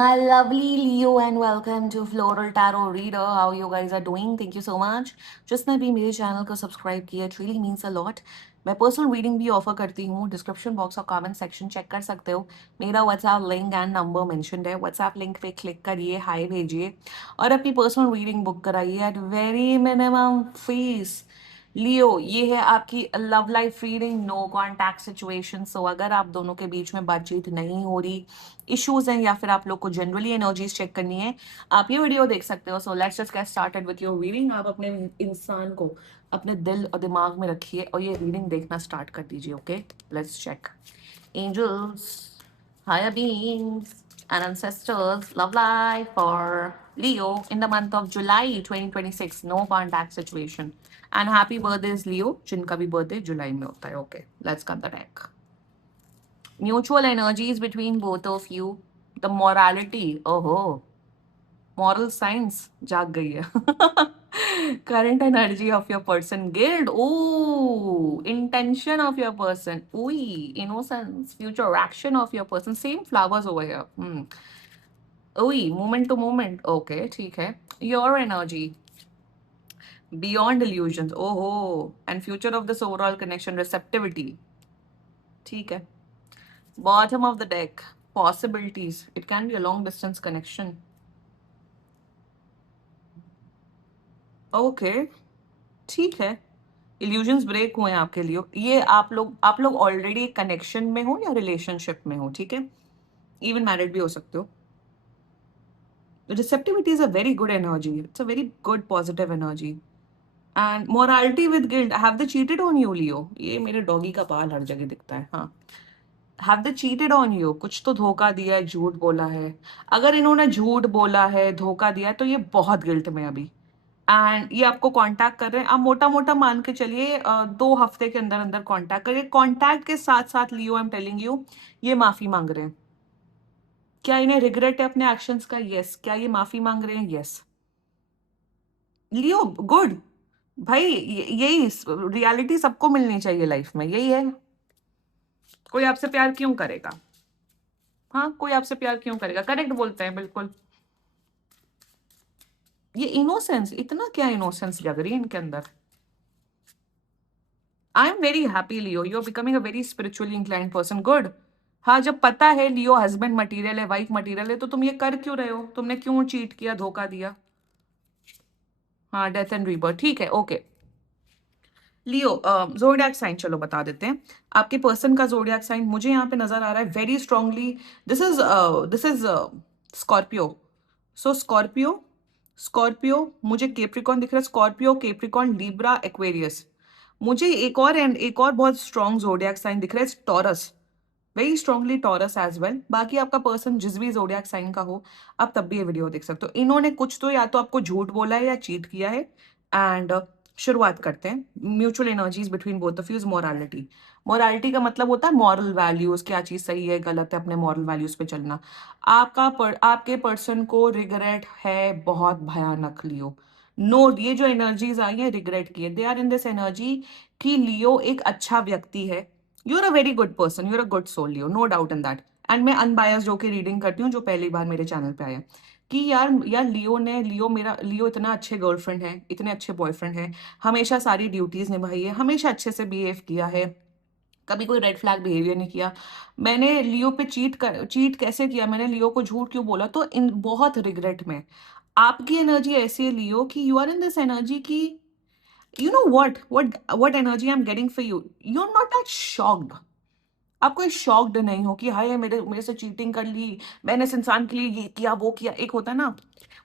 My lovely Leo and welcome to Floral Tarot Reader. How you guys are doing? Thank you so much. जिसने भी मेरे channel को subscribe किया it really means a lot. मैं personal reading भी offer करती हूँ. Description box और कमेंट सेक्शन चेक कर सकते हो. मेरा WhatsApp link and number mentioned है. व्हाट्सएप लिंक पे क्लिक करिए, हाय भेजिए और अपनी पर्सनल रीडिंग बुक कराइए at very minimum fee. Leo, ये है आपकी love life reading, no contact situation. So अगर आप दोनों के बीच में बातचीत नहीं हो रही, इश्यूज हैं या फिर आप लोग को जनरली एनर्जीज चेक करनी है, आप ये वीडियो देख सकते हो. So let's just get started with your reading. आप अपने इंसान को अपने दिल और दिमाग में रखिए और ये रीडिंग देखना स्टार्ट कर दीजिए. Okay, let's check. Angels, higher beings and ancestors, love life for Leo in the month of July 2026. No contact situation. And happy birthdays Leo, जिनका भी बर्थडे जुलाई में होता है. Okay, let's cut the deck. Mutual energies between both of you. The morality. Oh, moral science जाग गई है. Current energy of your person. Guild. Oh, intention of your person. Ui, innocence. Future action of your person. Same flowers over here. Ui, moment to moment. Okay, ठीक है. Your energy. Beyond illusions. Oh, and future of this overall connection. Receptivity. ठीक है. Bottom of the deck. Possibilities. It can be a long distance connection. Okay, ठीक है. Illusions break हुए हैं आपके लिए. ये आप लोग ऑलरेडी कनेक्शन में हो या रिलेशनशिप में हो. ठीक है, इवन मैरिड भी हो सकते हो. Receptivity is a very good energy. It's a very good positive energy. And morality with guilt. Have they cheated on you Leo? ये मेरे डॉगी का बाल हर जगह दिखता है. हाँ, have they cheated on you? कुछ तो धोखा दिया है, झूठ बोला है. अगर इन्होंने झूठ बोला है, धोखा दिया है, तो ये बहुत गिल्ट में अभी. एंड ये आपको कांटेक्ट कर रहे हैं. आप मोटा मोटा मान के चलिए 2 हफ्ते के अंदर अंदर कांटेक्ट करिए. कांटेक्ट के साथ साथ लियो, आई एम टेलिंग यू, ये माफी मांग रहे हैं. क्या इन्हें रिग्रेट है अपने एक्शंस का? यस. क्या ये माफी मांग रहे हैं? यस. लियो, गुड भाई. यही रियलिटी सबको मिलनी चाहिए लाइफ में. यही है. कोई आपसे प्यार क्यों करेगा? हाँ, कोई आपसे प्यार क्यों करेगा? करेक्ट बोलते हैं, बिल्कुल. ये इनोसेंस, इतना क्या इनोसेंस जग रही है इनके अंदर. I am very happy Leo. You are becoming a very spiritually inclined person. Good. हाँ, जब पता है लियो हस्बैंड मटेरियल है, वाइफ मटेरियल है, तो तुम ये कर क्यों रहे हो? तुमने क्यों चीट किया, धोखा दिया? हाँ, डेथ एंड रीबर्थ. ठीक है, ओके. लियो, जोडियाक साइन चलो बता देते हैं. आपके पर्सन का जोडियाक साइन मुझे यहाँ पे नजर आ रहा है very strongly. This is Scorpio. So Scorpio, Scorpio मुझे केप्रिकॉन दिख रहा है. Scorpio, Capricorn, Libra, Aquarius. मुझे एक और बहुत स्ट्रॉन्ग जोडियाक साइन दिख रहा है, Taurus. Very strongly Taurus as well. बाकी आपका पर्सन जिस भी जोडियाक साइन का हो, आप तब भी ये वीडियो देख सकते हो. इन्होंने कुछ तो या तो आपको झूठ बोला है या चीट किया है. एंड शुरुआत करते हैं. Mutual energies between both of you. Morality. Morality का मतलब होता है मॉरल वैल्यूज. क्या चीज सही है, गलत है, अपने मॉरल वैल्यूज पे चलना. आपके पर्सन को रिग्रेट है बहुत भयानक लियो. नो, ये जो एनर्जीज आई है रिग्रेट की है. They are in this energy कि लियो एक अच्छा व्यक्ति है. You are a very good person, you are a good soul Leo, no doubt in that. And मैं अनबायस जो कि रीडिंग करती हूँ, जो पहली बार मेरे चैनल पे आया, कि यार लियो इतना अच्छे गर्लफ्रेंड है, इतने अच्छे बॉयफ्रेंड है, हमेशा सारी ड्यूटीज निभाई है, हमेशा अच्छे से बिहेव किया है, कभी कोई रेड फ्लैग बिहेवियर नहीं किया. मैंने लियो पे चीट कैसे किया, मैंने लियो को झूठ क्यों बोला, तो इन बहुत रिग्रेट में. आपकी एनर्जी ऐसी है लियो कि you are in this energy की, you know what energy I'm getting for you. You're not that shocked. आप कोई शॉक्ड नहीं हो कि हाय मेरे मेरे से चीटिंग कर ली, मैंने इस इंसान के लिए ये किया वो किया. एक होता है ना,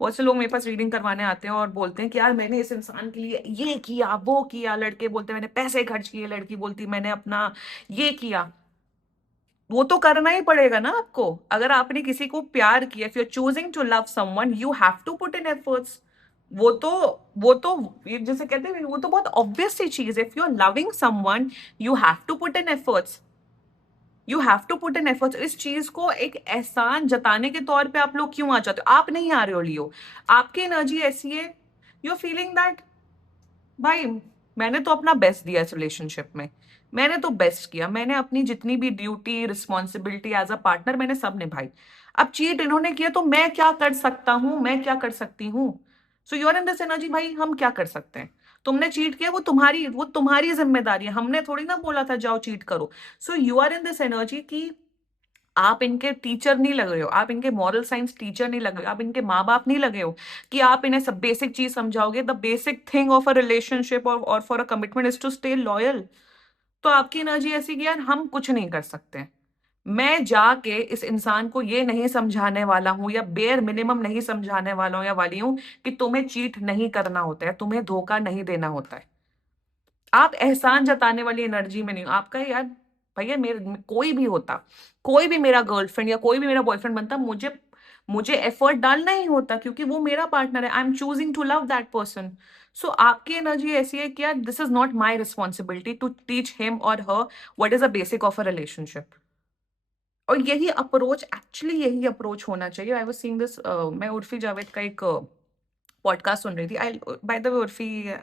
बहुत से लोग मेरे पास रीडिंग करवाने आते हैं और बोलते हैं कि यार मैंने इस इंसान के लिए ये किया वो किया. लड़के बोलते हैं मैंने पैसे खर्च किए, लड़की बोलती मैंने अपना ये किया. वो तो करना ही पड़ेगा ना आपको. अगर आपने किसी को प्यार किया, if you are choosing to love someone, you have to put in efforts. वो तो वो तो ये जैसे कहते हैं, वो तो बहुत ऑब्वियस सी चीज है. If you are loving someone, you have to put in efforts. You have to put in efforts. इस चीज को एक एहसान जताने के तौर पे आप लोग क्यों आ जाते हो? आप नहीं आ रहे हो लियो. आपकी एनर्जी ऐसी है, यू आर फीलिंग दैट भाई मैंने तो अपना बेस्ट दिया इस रिलेशनशिप में, मैंने तो बेस्ट किया, मैंने अपनी जितनी भी duty responsibility as a partner मैंने सब निभाई. अब चीट इन्होंने किया तो मैं क्या कर सकता हूं, मैं क्या कर सकती हूँ? So you are in this energy, भाई हम क्या कर सकते हैं? तुमने चीट किया, वो तुम्हारी जिम्मेदारी है, हमने थोड़ी ना बोला था जाओ चीट करो। So you are in this energy कि आप इनके टीचर नहीं लग रहे हो, आप इनके मॉरल साइंस टीचर नहीं लग रहे हो, आप इनके माँ बाप नहीं लगे हो कि आप इन्हें सब बेसिक चीज समझाओगे। The basic thing of a relationship और for a commitment is to stay loyal. तो आपकी एनर्जी ऐसी कि यार हम कुछ नहीं कर सकते। मैं जाके इस इंसान को ये नहीं समझाने वाला हूं या बेयर मिनिमम नहीं समझाने वाला हूं या वाली हूं कि तुम्हें चीट नहीं करना होता है, तुम्हें धोखा नहीं देना होता है। आप एहसान जताने वाली एनर्जी में नहीं हो। आपका यार भैया, मेरे कोई भी होता, कोई भी मेरा गर्लफ्रेंड या कोई भी मेरा बॉयफ्रेंड बनता, मुझे मुझे एफर्ट डालना ही होता क्योंकि वो मेरा पार्टनर है। I am choosing to love that person. So आपकी एनर्जी ऐसी है कि यार this is not my responsibility to teach him और her what is a basic of a relationship. और यही अप्रोच, एक्चुअली यही अप्रोच होना चाहिए। आई वाज सीइंग दिस, मैं उर्फी जावेद का एक पॉडकास्ट सुन रही थी। I by the way, Urfi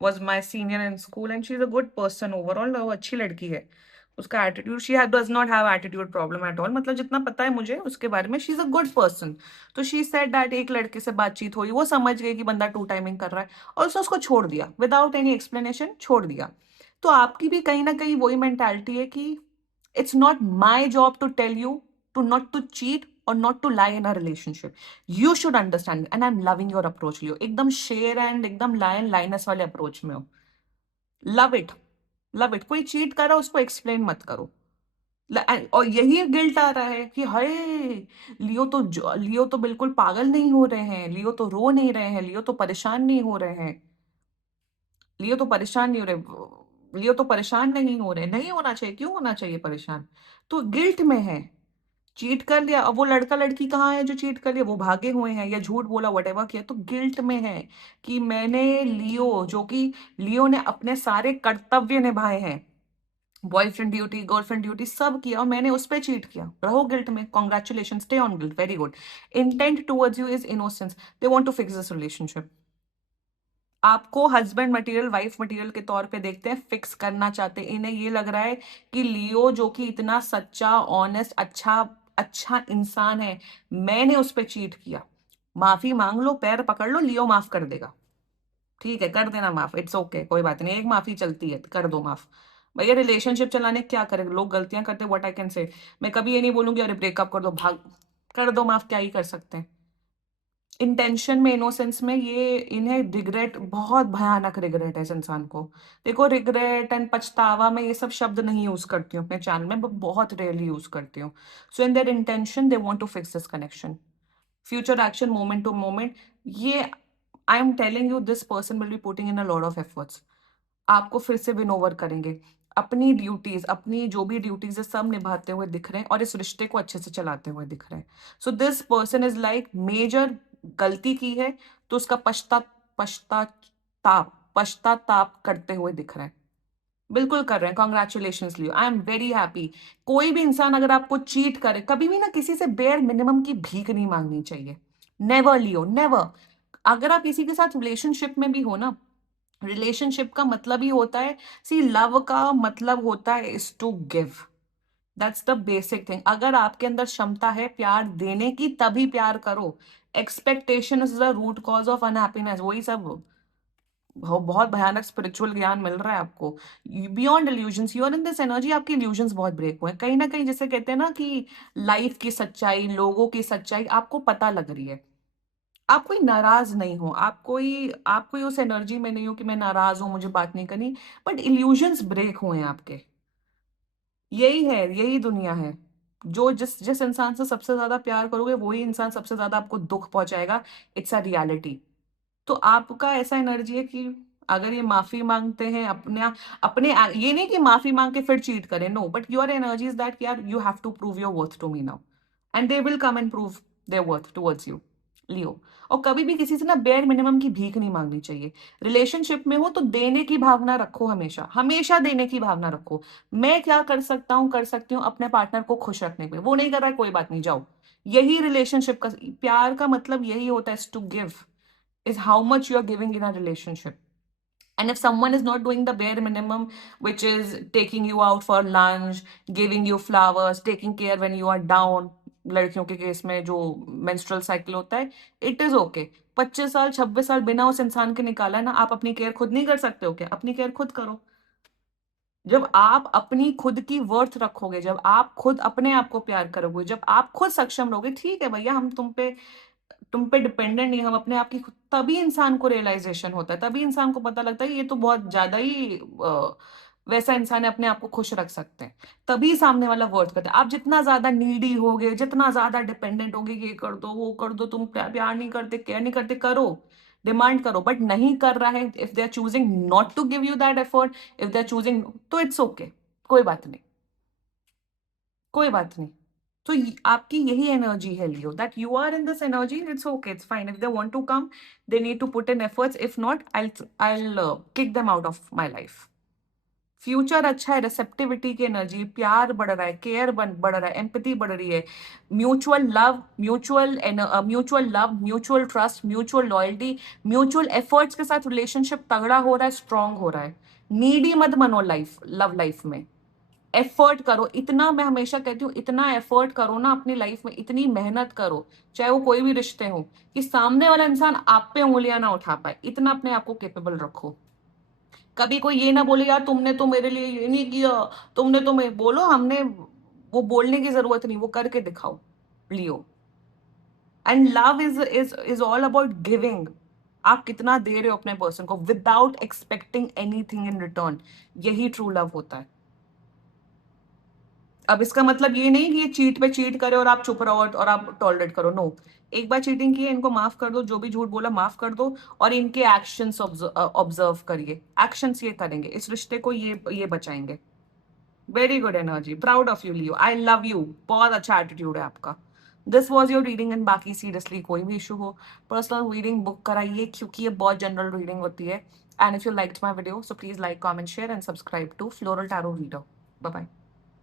was my senior in school and she is a good person overall. वो अच्छी लड़की है। उसका attitude, she does not have attitude problem at all, मतलब जितना पता है मुझे उसके बारे में, she is a good person. तो शी सेड दैट एक लड़के से बातचीत हुई, वो समझ गई कि बंदा टू टाइमिंग कर रहा है और उसने उसको छोड़ दिया विदाउट एनी एक्सप्लेनेशन, छोड़ दिया। तो आपकी भी कहीं ना कहीं वही मेंटालिटी है कि it's not my job to tell you to not to cheat or not to lie in a relationship. You should understand and I'm loving your approach, लियो एकदम शेर एंड एकदम लायन लाइनस वाले अप्रोच में हो। Love it, love it. कोई cheat कर रहा है उसको एक्सप्लेन मत करो। और यही गिल्ट आ रहा है कि हाय, लियो तो बिल्कुल पागल नहीं हो रहे हैं, लियो तो रो नहीं रहे हैं, लियो तो परेशान नहीं हो रहे हैं, लियो तो परेशान नहीं हो रहे, लियो तो परेशान नहीं हो रहे। नहीं होना चाहिए, क्यों होना चाहिए परेशान? तो गिल्ट में है, चीट कर लिया। अब वो लड़का लड़की कहाँ है जो चीट कर लिया? वो भागे हुए हैं या झूठ बोला, वटेवर किया, तो गिल्ट में है कि मैंने लियो, जो कि लियो ने अपने सारे कर्तव्य निभाए हैं, बॉयफ्रेंड ड्यूटी, गर्लफ्रेंड ड्यूटी सब किया, और मैंने उस पर चीट किया। रहो गिल्ट में, congratulation, stay on guilt, very good. Intent towards you is innocence, they want to fix this relationship. आपको हस्बैंड मटेरियल, वाइफ मटेरियल के तौर पे देखते हैं, फिक्स करना चाहते हैं। इन्हें ये लग रहा है कि लियो जो कि इतना सच्चा, ऑनेस्ट, अच्छा अच्छा इंसान है, मैंने उस पर चीट किया, माफी मांग लो, पैर पकड़ लो, लियो माफ कर देगा। ठीक है, कर देना माफ, इट्स ओके, कोई बात नहीं, एक माफी चलती है, कर दो माफ। भैया रिलेशनशिप चलाने क्या करे, लोग गलतियां करते, व्हाट आई कैन से। मैं कभी ये नहीं बोलूंगी अरे ब्रेकअप कर दो, भाग, कर दो माफ, क्या ही कर सकते हैं। इंटेंशन में, इनोसेंस में, ये इन्हें रिग्रेट, बहुत भयानक रिग्रेट है इस इंसान को। देखो, रिग्रेट एंड पछतावा में ये सब शब्द नहीं यूज करती हूँ अपने चैनल में, बहुत रेयरली यूज करती हूँ। So in their intention they want to fix this connection, future action, moment to moment. ये I am telling you, this person will be putting in a lot of efforts. आपको फिर से win over करेंगे, अपनी duties, अपनी जो भी duties है सब निभाते हुए दिख रहे हैं और इस रिश्ते को अच्छे से चलाते हुए दिख रहे हैं। So this person is like, major गलती की है तो उसका पश्चाताप करते हुए दिख रहे हैं। बिल्कुल कर रहे हैं, congratulation Leo, I am very happy. कोई भी इंसान अगर आपको चीट करे, कभी भी ना किसी से बेयर मिनिमम की भीख नहीं मांगनी चाहिए। नेवर लियो, नेवर। अगर आप किसी के साथ रिलेशनशिप में भी हो ना, रिलेशनशिप का मतलब ही होता है, सी लव का मतलब होता है is to give. That's the basic thing. अगर आपके अंदर क्षमता है प्यार देने की, तभी प्यार करो। Expectation is the root cause of unhappiness, वही सब। बहुत भयानक स्पिरिचुअल ज्ञान मिल रहा है आपको। Beyond illusions, you are in this energy, आपकी इल्यूजन्स बहुत ब्रेक हुए हैं कहीं ना कहीं। जैसे कहते हैं ना कि लाइफ की सच्चाई, लोगों की सच्चाई आपको पता लग रही है। आप कोई नाराज नहीं हो, आप कोई उस एनर्जी में नहीं हो कि मैं नाराज हूं, मुझे बात नहीं करनी, बट इल्यूजन्स ब्रेक हुए हैं आपके। यही है, यही दुनिया है। जो जिस जिस इंसान से सबसे ज्यादा प्यार करोगे, वही इंसान सबसे ज्यादा आपको दुख पहुंचाएगा। It's a reality. तो आपका ऐसा एनर्जी है कि अगर ये माफी मांगते हैं अपने अपने ये नहीं कि माफी मांग के फिर चीट करें, no, but your energy is that यार you have to prove your worth to me now, and they will come and prove their worth towards you, Leo. और कभी भी किसी से ना बेयर मिनिमम की भीख नहीं मांगनी चाहिए। रिलेशनशिप में हो तो देने की भावना रखो, हमेशा हमेशा देने की भावना रखो। मैं क्या कर सकता हूँ, कर सकती हूँ अपने पार्टनर को खुश रखने के लिए, वो नहीं कर रहा है, कोई बात नहीं, जाओ। यही रिलेशनशिप का, प्यार का मतलब यही होता है, to give, is how much you're giving in a relationship. And if someone is not doing the bare minimum, which is taking you out for lunch, giving you flowers, taking care when you are down, लड़कियों के case में जो menstrual cycle होता है, it is okay. 25 साल 26 साल बिना उस इंसान के निकाला है ना, आप अपनी केयर खुद नहीं कर सकते हो क्या? अपनी केयर खुद करो। जब आप अपनी खुद की वर्थ रखोगे, जब आप खुद अपने आप को प्यार करोगे, जब आप खुद सक्षम रहोगे, ठीक है भैया हम तुम पे डिपेंडेंट नहीं, हम अपने आप की तभी इंसान को रियलाइजेशन होता है, तभी इंसान को पता लगता है ये तो बहुत ज्यादा ही वैसा इंसान है, अपने आप को खुश रख सकते हैं, तभी सामने वाला वर्थ करता है। आप जितना ज्यादा नीडी होगे, जितना ज्यादा डिपेंडेंट होगे, ये कर दो वो कर दो, तुम प्यार नहीं करते केयर नहीं करते, करो डिमांड करो, बट नहीं कर रहा है, if they are choosing not to give you that effort, if they are choosing, तो इट्स ओके, कोई बात नहीं, कोई बात नहीं। तो आपकी यही एनर्जी है Leo, that you are in this energy, it's okay, it's fine, if they want to come they need to put in efforts, if not I kick them out of my life. Future अच्छा है, receptivity की energy, प्यार बढ़ रहा है, care बढ़ रहा है, एम्पैथी बढ़ रही है, mutual love, mutual trust, mutual loyalty, mutual efforts के साथ रिलेशनशिप तगड़ा हो रहा है, स्ट्रांग हो रहा है। नीडी मत बनो लव लाइफ में, एफर्ट करो, इतना मैं हमेशा कहती हूँ, इतना एफर्ट करो ना अपनी लाइफ में, इतनी मेहनत करो, चाहे वो कोई भी रिश्ते हो, कि सामने वाला इंसान आप पे उंगलियां ना उठा पाए, इतना अपने आप को केपेबल रखो। कभी कोई ये ना बोले यार तुमने तो मेरे लिए ये नहीं किया, तुमने तो मैं बोलो, हमने वो बोलने की जरूरत नहीं, वो करके दिखाओ Leo. And love is all about giving. आप कितना दे रहे हो अपने पर्सन को without expecting anything in return, यही ट्रू लव होता है। अब इसका मतलब ये नहीं कि ये चीट पे चीट करे और आप चुप रहो और आप टॉलरेट करो, नो। एक बार चीटिंग की है, इनको माफ कर दो, जो भी झूठ बोला माफ कर दो, और इनके एक्शंस ऑब्जर्व करिए, एक्शंस ये करेंगे, इस रिश्ते को ये बचाएंगे। Very good energy, proud of you Leo, I love you, बहुत अच्छा एटीट्यूड है आपका। This was your reading, and बाकी सीरियसली कोई भी इशू हो, पर्सनल रीडिंग बुक कराइए, क्योंकि ये बहुत जनरल रीडिंग होती है। And if you liked my video, so please like comment share and subscribe to floral tarot reader. Bye bye.